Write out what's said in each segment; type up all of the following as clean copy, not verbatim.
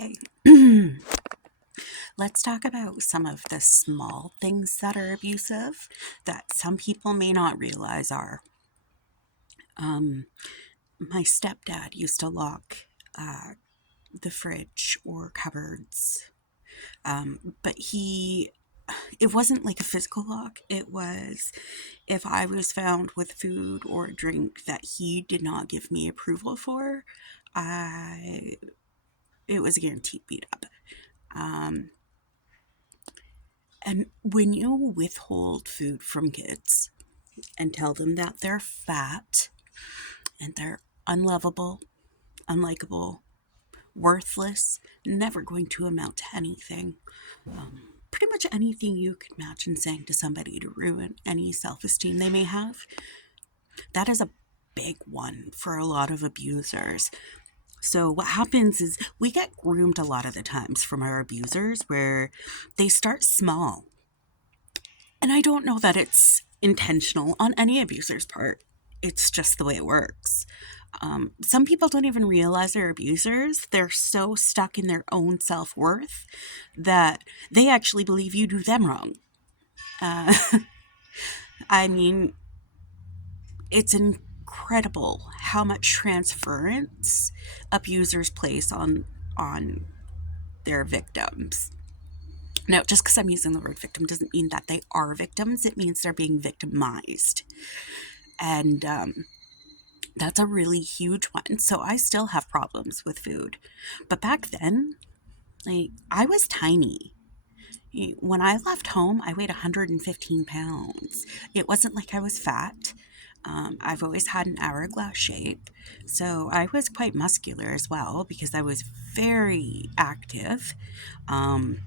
Okay, let's talk about some of the small things that are abusive that some people may not realize are. Um, my stepdad used to lock uh, the fridge or cupboards, but it wasn't like a physical lock. It was if I was found with food or drink that he did not give me approval for, I it was a guaranteed beat up. Um, And when you withhold food from kids and tell them that they're fat and they're unlovable, unlikable, worthless, never going to amount to anything, pretty much anything you could imagine saying to somebody to ruin any self esteem they may have, that is a big one for a lot of abusers. So, what happens is we get groomed a lot of the times from our abusers where they start small. And I don't know that it's intentional on any abuser's part. It's just the way it works. Some people don't even realize they're abusers. They're so stuck in their own self worth that they actually believe you do them wrong. Uh, I mean, it's incredible how much transference abusers place on their victims. Now, just because I'm using the word victim doesn't mean that they are victims. It means they're being victimized. And that's a really huge one. So I still have problems with food. But back then, I was tiny. When I left home, I weighed 115 pounds. It wasn't like I was fat. I've always had an hourglass shape. So I was quite muscular as well because I was very active. Um,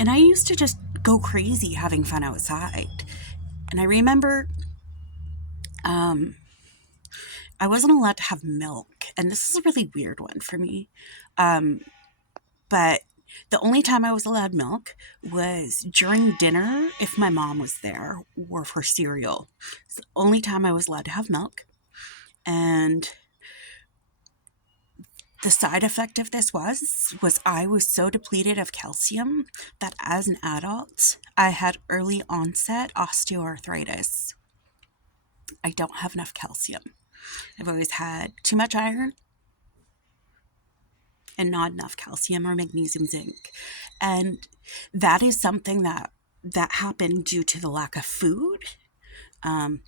and I used to just go crazy having fun outside. And I remember um, I wasn't allowed to have milk. And this is a really weird one for me. Um, but the only time I was allowed milk was during dinner if my mom was there or for cereal. It's the only time I was allowed to have milk. And the side effect of this was I was so depleted of calcium that as an adult, I had early onset osteoarthritis. I don't have enough calcium. I've always had too much iron and not enough calcium or magnesium zinc. And that is something that happened due to the lack of food. Um,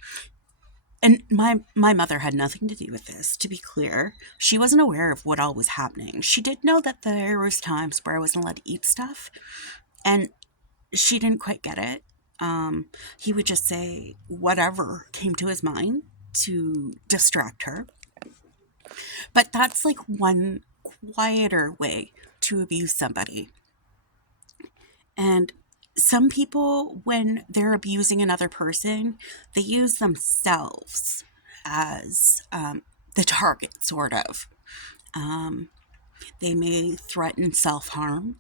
and my mother had nothing to do with this, to be clear. She wasn't aware of what all was happening. She did know that there was times where I wasn't allowed to eat stuff, and she didn't quite get it. He would just say whatever came to his mind to distract her. But that's like one quieter way to abuse somebody. And some people, when they're abusing another person, they use themselves as the target, sort of. Um, they may threaten self harm,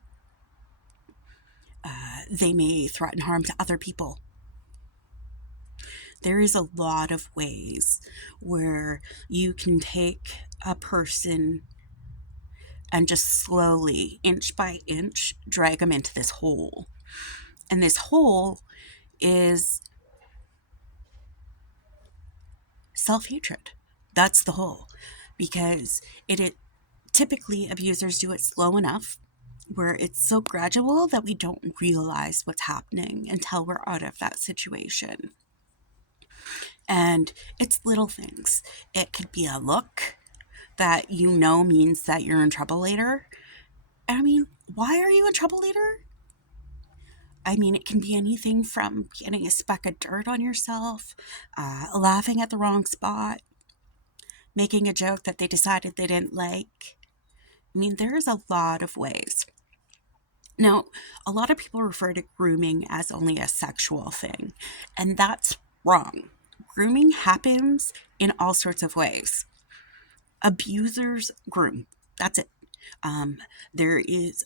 they may threaten harm to other people. There is a lot of ways where you can take a person and just slowly, inch by inch, drag them into this hole. And this hole is self hatred. That's the hole. Because it typically abusers do it slow enough where it's so gradual that we don't realize what's happening until we're out of that situation. And it's little things. It could be a look that you know means that you're in trouble later. I mean, why are you in trouble later? I mean, it can be anything from getting a speck of dirt on yourself, laughing at the wrong spot, making a joke that they decided they didn't like. I mean, there's a lot of ways. Now, a lot of people refer to grooming as only a sexual thing, and that's wrong. Grooming happens in all sorts of ways. Abusers groom. That's it. There is,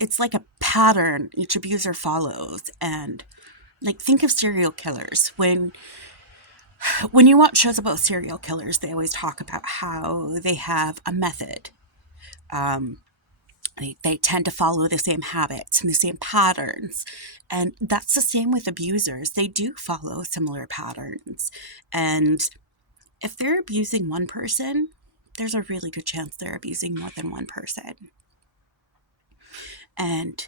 it's like a pattern each abuser follows. And like, think of serial killers. When When you watch shows about serial killers, they always talk about how they have a method. They tend to follow the same habits and the same patterns. And that's the same with abusers. They do follow similar patterns. And if they're abusing one person, there's a really good chance they're abusing more than one person. And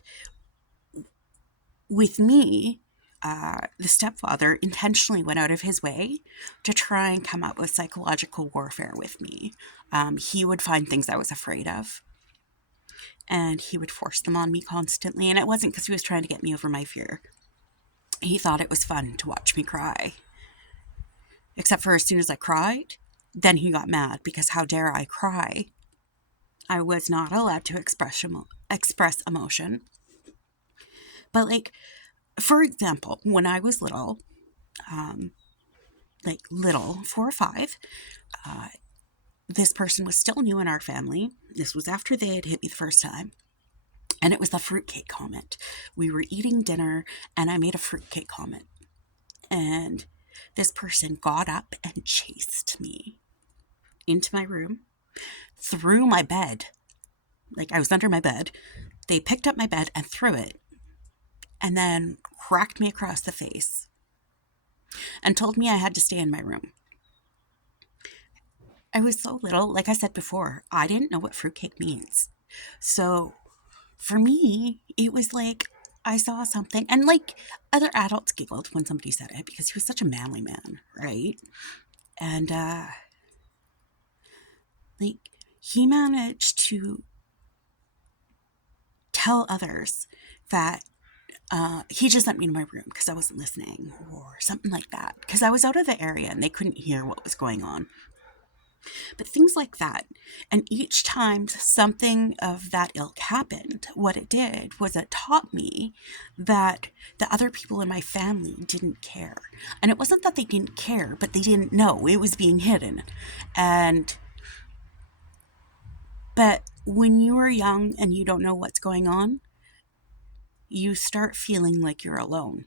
with me, the stepfather intentionally went out of his way to try and come up with psychological warfare with me. He would find things I was afraid of, and he would force them on me constantly. And it wasn't because he was trying to get me over my fear. He thought it was fun to watch me cry. Except for as soon as I cried, then he got mad because how dare I cry? I was not allowed to express emotion. But like, for example, when I was little, like little, 4 or 5, this person was still new in our family. This was after they had hit me the first time. And it was the fruitcake comment. We were eating dinner and I made a fruitcake comment. And this person got up and chased me into my room, through my bed. Like I was under my bed. They picked up my bed and threw it, and then cracked me across the face and told me I had to stay in my room. I was so little, like I said before, I didn't know what fruitcake means. So for me, it was like I saw something, and like other adults giggled when somebody said it because he was such a manly man, right? And like he managed to tell others that he just sent me to my room because I wasn't listening or something like that, because I was out of the area and they couldn't hear what was going on. But things like that. And each time something of that ilk happened, what it did was it taught me that the other people in my family didn't care. And it wasn't that they didn't care, but they didn't know it was being hidden. But when you are young and you don't know what's going on, you start feeling like you're alone.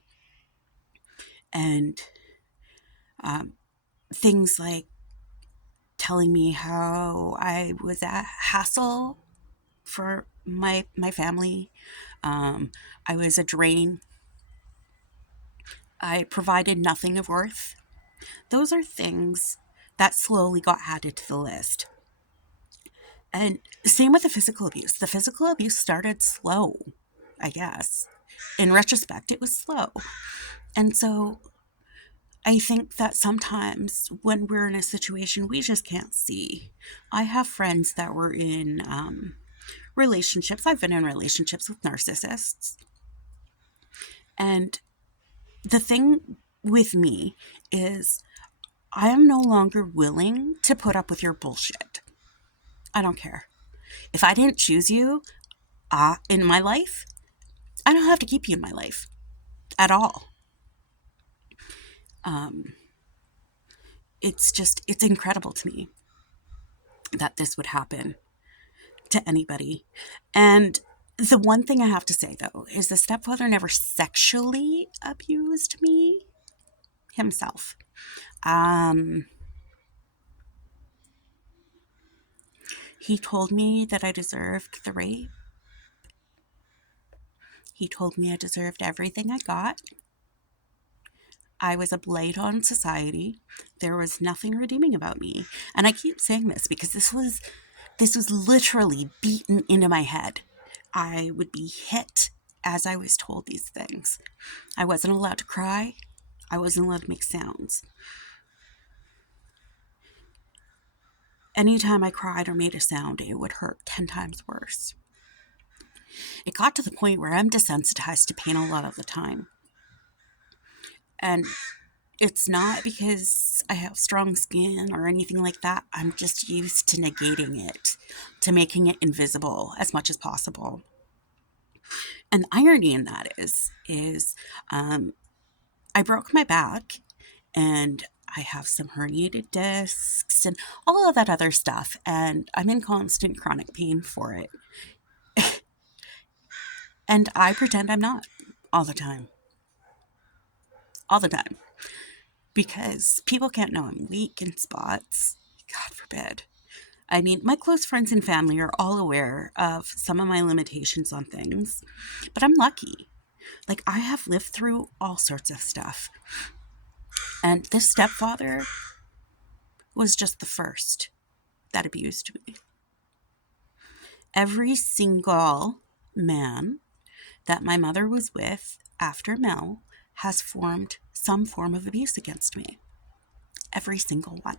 And things like telling me how I was a hassle for my family. I was a drain. I provided nothing of worth. Those are things that slowly got added to the list. And same with the physical abuse. The physical abuse started slow, I guess. In retrospect, it was slow. And so I think that sometimes when we're in a situation we just can't see. I have friends that were in relationships. I've been in relationships with narcissists. And the thing with me is I am no longer willing to put up with your bullshit. I don't care. If I didn't choose you in my life, I don't have to keep you in my life at all. It's incredible to me that this would happen to anybody. And the one thing I have to say, though, is the stepfather never sexually abused me himself. He told me that I deserved the rape. He told me I deserved everything I got. I was a blight on society. There was nothing redeeming about me. And I keep saying this because this was literally beaten into my head. I would be hit as I was told these things. I wasn't allowed to cry. I wasn't allowed to make sounds. Anytime I cried or made a sound, it would hurt 10 times worse. It got to the point where I'm desensitized to pain a lot of the time. And it's not because I have strong skin or anything like that. I'm just used to negating it, to making it invisible as much as possible. And the irony in that is I broke my back and I have some herniated discs and all of that other stuff. And I'm in constant chronic pain for it. And I pretend I'm not all the time. All the time. because people can't know I'm weak in spots. God forbid. I mean, my close friends and family are all aware of some of my limitations on things, but I'm lucky. Like, I have lived through all sorts of stuff. And this stepfather was just the first that abused me. Every single man that my mother was with after Mel has formed some form of abuse against me. Every single one.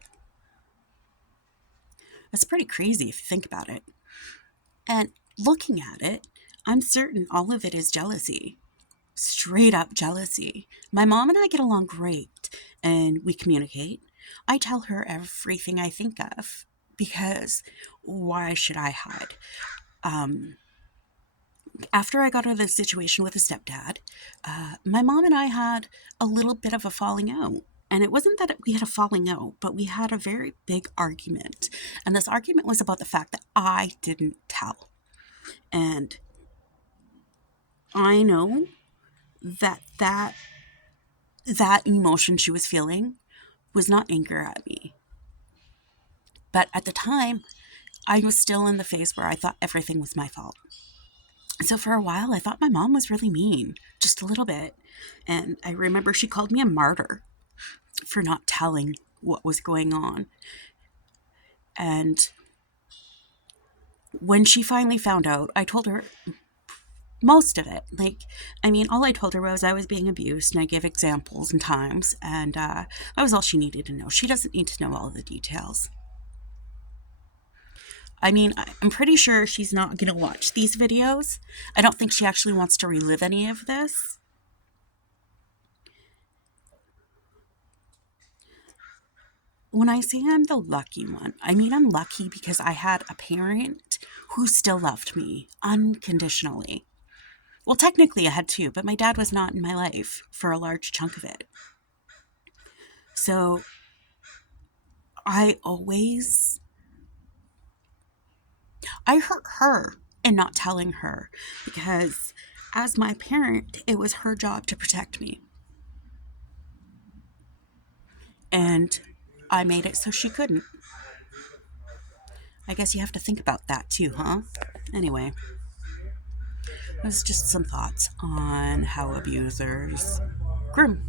It's pretty crazy if you think about it. And looking at it, I'm certain all of it is jealousy. Straight up jealousy. My mom and I get along great and we communicate. I tell her everything I think of because why should I hide? After I got out of the situation with the stepdad, my mom and I had a little bit of a falling out. And it wasn't that we had a falling out, but we had a very big argument. And this argument was about the fact that I didn't tell. And I know that emotion she was feeling was not anger at me. But at the time, I was still in the phase where I thought everything was my fault. So for a while, I thought my mom was really mean, just a little bit. And I remember she called me a martyr for not telling what was going on. And when she finally found out, I told her most of it. All I told her was I was being abused, and I gave examples and times, and that was all she needed to know. She doesn't need to know all the details. I'm pretty sure she's not going to watch these videos. I don't think she actually wants to relive any of this. When I say I'm the lucky one, I'm lucky because I had a parent who still loved me unconditionally. Well, technically I had two, but my dad was not in my life for a large chunk of it. So I hurt her in not telling her because as my parent, it was her job to protect me. And I made it so she couldn't. I guess you have to think about that too, huh? Anyway, it was just some thoughts on how abusers groom.